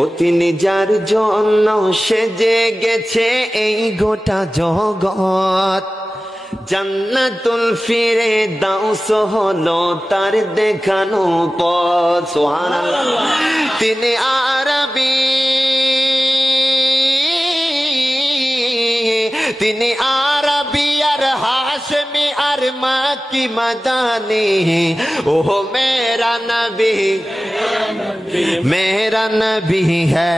ও তিনি যার জন্য সেজে গেছে এই গোটা জগৎ, জান্নাতুল ফিরদাউস হলো তার দেখানো পথ। সুবহানাল্লাহ। তিনি আরবি, তিনি আরবি আর হাশমি আর মাকি মাদানি, ओ मेरा नबी मेरा नबी है,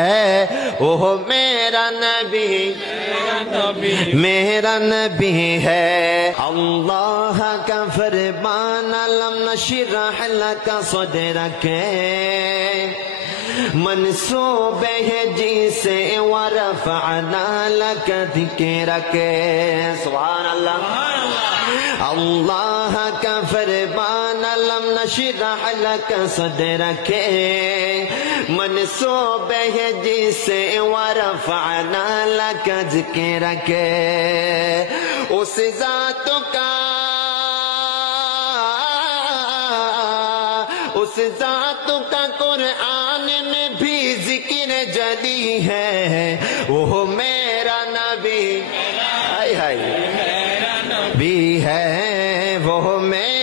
ओ मेरा नबी मेरा नबी है। अल्लाह का फरमान लम नशरह लका सदरक, मंसूबे है जिसे वरफ़अना लक ज़िक्रक। सुभान अल्लाह। अल्लाह का फरमान लम नशरह लक सदरक, मंसूबे है जिसे वरफ़अना लक ज़िक्रक। उस ज़ात का, उस ज़ात का कुरान में भी जिक्र जली है, वो मेरा नबी हाय हाय भी है, वो मेरा